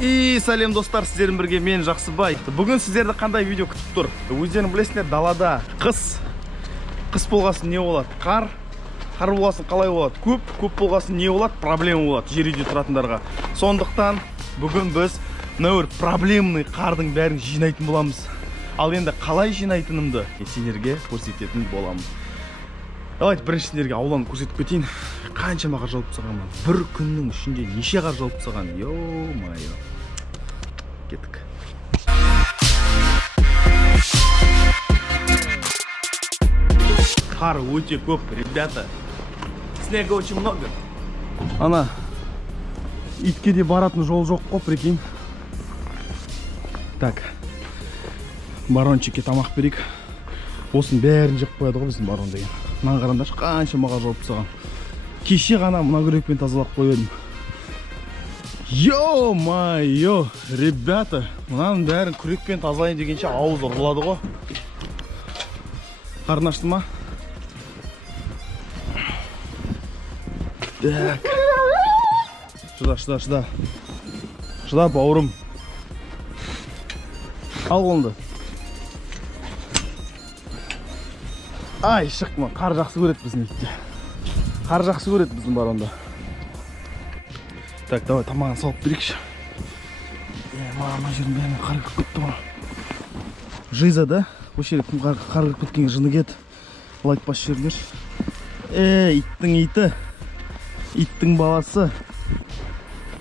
Сәлем достар, сіздердің бірге мен Жақсыбай. Бүгін сіздерді қандай видео күтіп тұр? Өздерің білесіңдер, далада қыс болғасын не болады? Қар болғасын қалай болады? Көп болғасын не болады? Проблема болады жер үйде тұратындарға. Сондықтан бүгін біз проблемный қардың бәрін жинайтын боламыз. Ал енді қалай жинайтынымды сендерге көрсететін боламын. Давайте бірінші сендерге ауланы көрсетіп кетейін. Қаншама қар жауып тастаған? Бір күннің ішінде неше қар жауып тастаған? Йо-майо. Кеттік. Қар өте көп, ребята. Снега очень много. Ана итке де баратын жол жоқ қой, прикинь. Так. Барончикке тамақ берейік. Осының бәрін жеп қояды ғой біздің барон деген. Мына қараңдаршы, қаншама қар жауып тастаған. Кеше ғана мына күрекпен тазалап қойдым. Йо-майо, ребята, мынаның бәрін күрекпен тазалайын дегенше ауыз ұрылады ғой. Қарын ашты ма? Так. Шыда. Шыда, бауырым. Ал қолыңды. Ай, шықма, қар жақсы көреді біздің итте. Қар жақсы көреді біздің баронда. Так, давай тамағын салып берейікші. Мама жерін бәріне қар кіріп кетті ғой. Жиза, да? Осы жерге қар кіріп кеткенге жыны кет. Ол айтпас жерлерші. Иттің иті. Иттің баласы.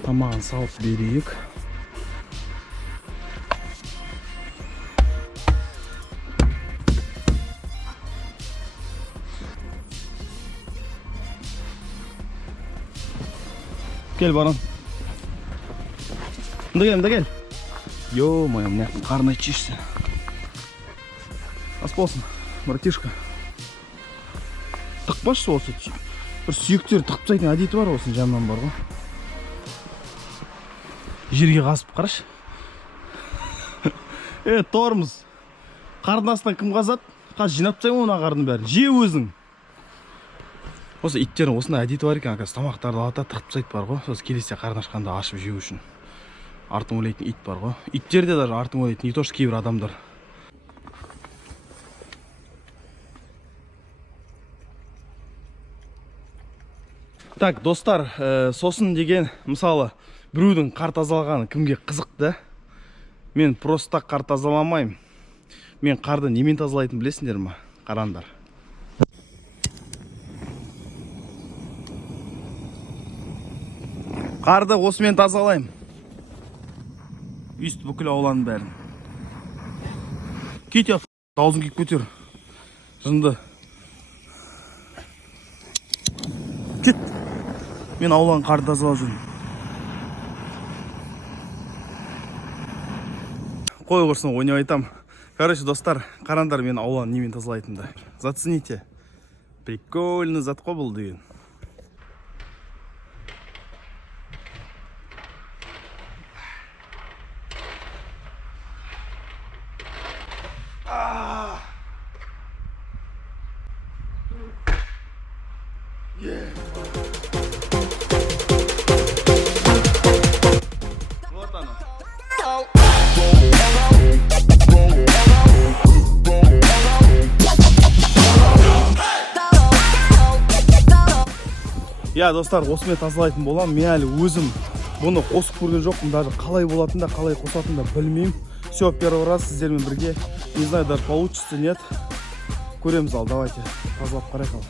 Тамағын салып берейік. Кел, барон. Мында кел. Ё-моё, мына қарын айтшеші. Ас болсын, братишка. Тықпашы осы. Бір сүйектер тықып тастайтын әдеті бар осының жанынан бар ғой. Жерге қазып қарашы. Тормыз. Қардың астынан кім қазады? Қаз жинап тастаймын оны қардың бәрін. Же өзің. Осы иттердің осында әдеті бар екен, тамақтарды алата тырып тастайды бар ғой. Сосын келесе қарын ашқанда ашып жеу үшін. Артын ойлайтын ит бар ғой. Иттерде даже артын ойлайтын, не то что кейбір адамдар. Так, достар, сосын деген, мысалы, біреудің қар тазалағаны кімге қызық, да? Мен просто қар тазаламаймын. Мен қарды немен тазалайтын білесіңдер ма? Қараңдар. Қарды осымен тазалайым. Үсті бүкіл ауланың бәрін. Кет, даузын кеп көтер. Жынды. Кет. Мен ауланың қарды тазалап жүрмін. Қой құрсын, ойнап айтам. Короче, достар, қараңдар мен ауланы немен тазалайтынды. Зацените. Прикольный зат қой бұл деген. Вот оно. Достар, осымен тазалайтын болам. Мен әлі өзім бұны қосып көрген жоқпын. Даже қалай болатын да, қалай қосатын да білмеймін. Все, первый раз сіздермен бірге. Не знаю, даже получится, нет. Көреміз ал, давайте тазалап қарайық ал.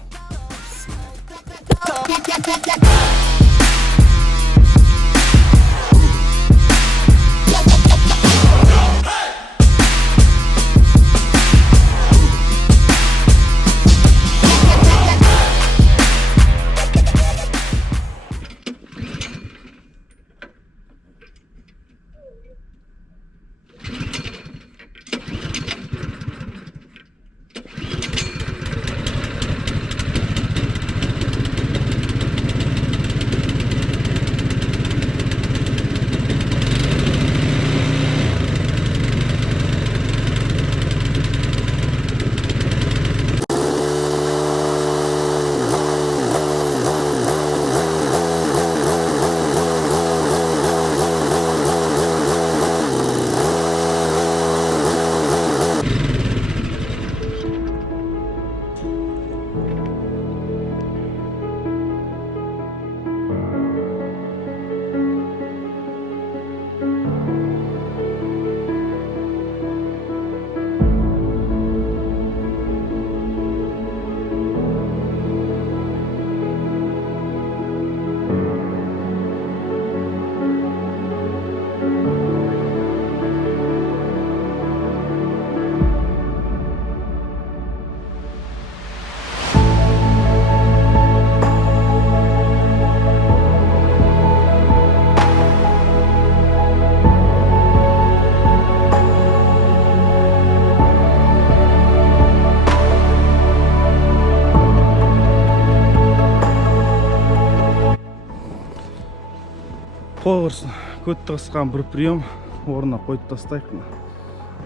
болсын. Көтті қысқан бір прием орнына қойып тастайық.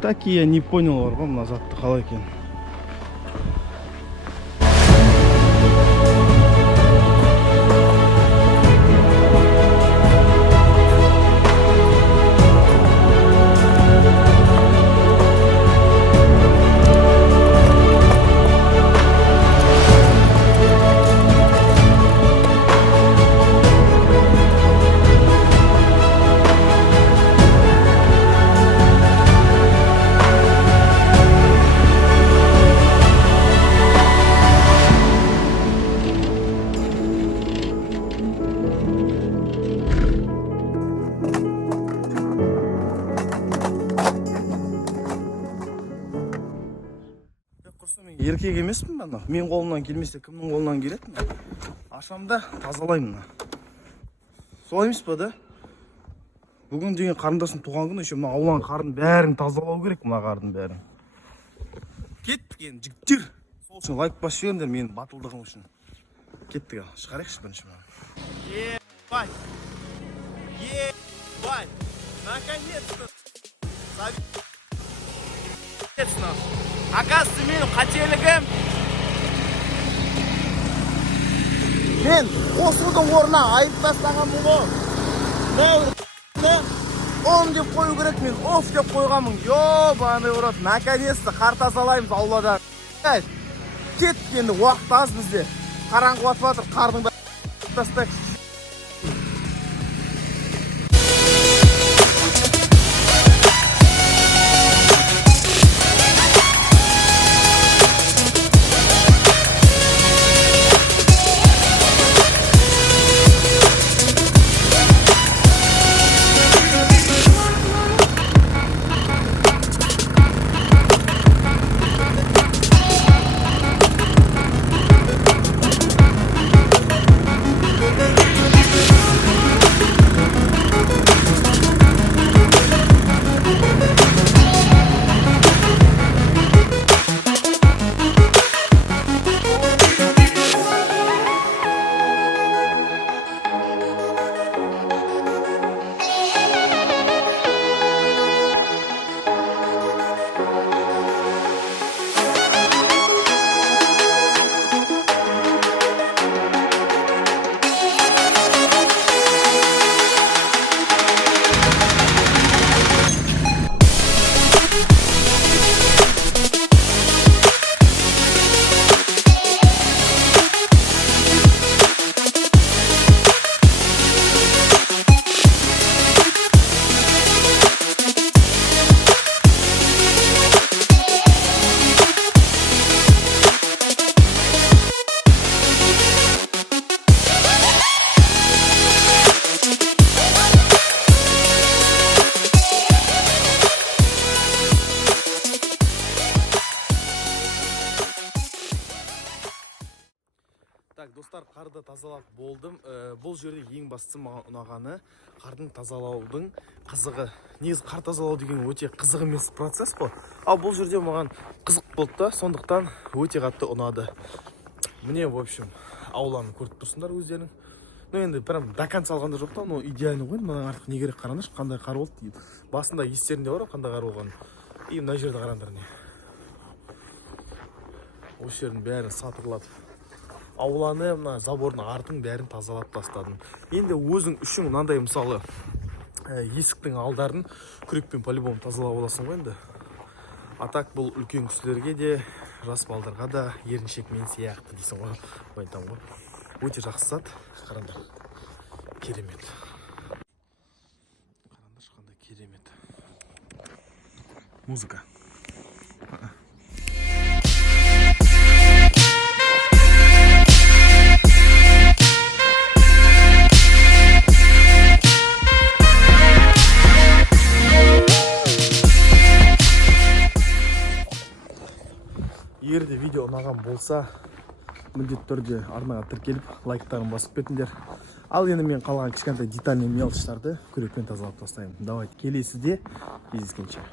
Так я не понял бар ғой мына затты қалай екен. Еркек емеспін бана. Мен қолымнан келмесе кімнің қолынан келеді? Ашамда тазалаймын. Солай емес па да? Бүгін деген қарындасым туған күні, еще мына ауланың қарын бәрін тазалау керек, мына қардың бәрін. Кеттік енді жігіттер. Сол үшін лайк басып жіберіңдер менің батылдығым үшін. Кеттік, шығарайықшы бірінші. Ебать! Ебать! Наконец-то! Оказывается, менің қателігім. Мен қосудың орнына айып тастаған бұл. Он деп қою керек, мен оф деп қойғамын. Ёбаный урод, наконец-то қар тазалаймыз аулада. Кеттік енді, уақыт аз бізде. Қараңғы батып жатыр, қардың бәрін тастайық. Достар, қарды тазалап болдым. Бұл жерде ең бастысы маған ұнағаны қардың тазалаудың қызығы. Негізі қар тазалау деген өте қызық емес процесс қой. Ал бұл жерде маған қызық болды да, сондықтан өте қатты ұнады. Міне, в общем, ауланы көріп тұрсыңдар өздерің. Енді прям до конца алғанда жоқ та, но идеально ғой. Мына артық не керек, қараңдаршы, қандай қар болды дейді. Басында естерінде бар, қандай қар болғанын. И мына жерді қараңдар не. Осы жердің бәрін сатырлатып. Ауланы, мына забордың артын бәрін тазалап тастадым. Енді өзің үшін мынандай мысалы есіктің алдарын күрекпен по-любому тазалап аласың ғой енді. А так бұл үлкен кісілерге де, жас балдарға да, еріншек мен сияқты дейсің ғой. Айтам ғой. Өте жақсы зат. Қараңдар. Керемет. Қараңдар, қандай керемет. Музыка. Егер де видео ұнаған болса, міндетті түрде арнаға тіркеліп, лайктарын басып кетіңдер. Ал енді мен қалған кішкентай детальный мелочьтарды күрекпен тазалап тастаймын. Давайте келесіде кездескенше.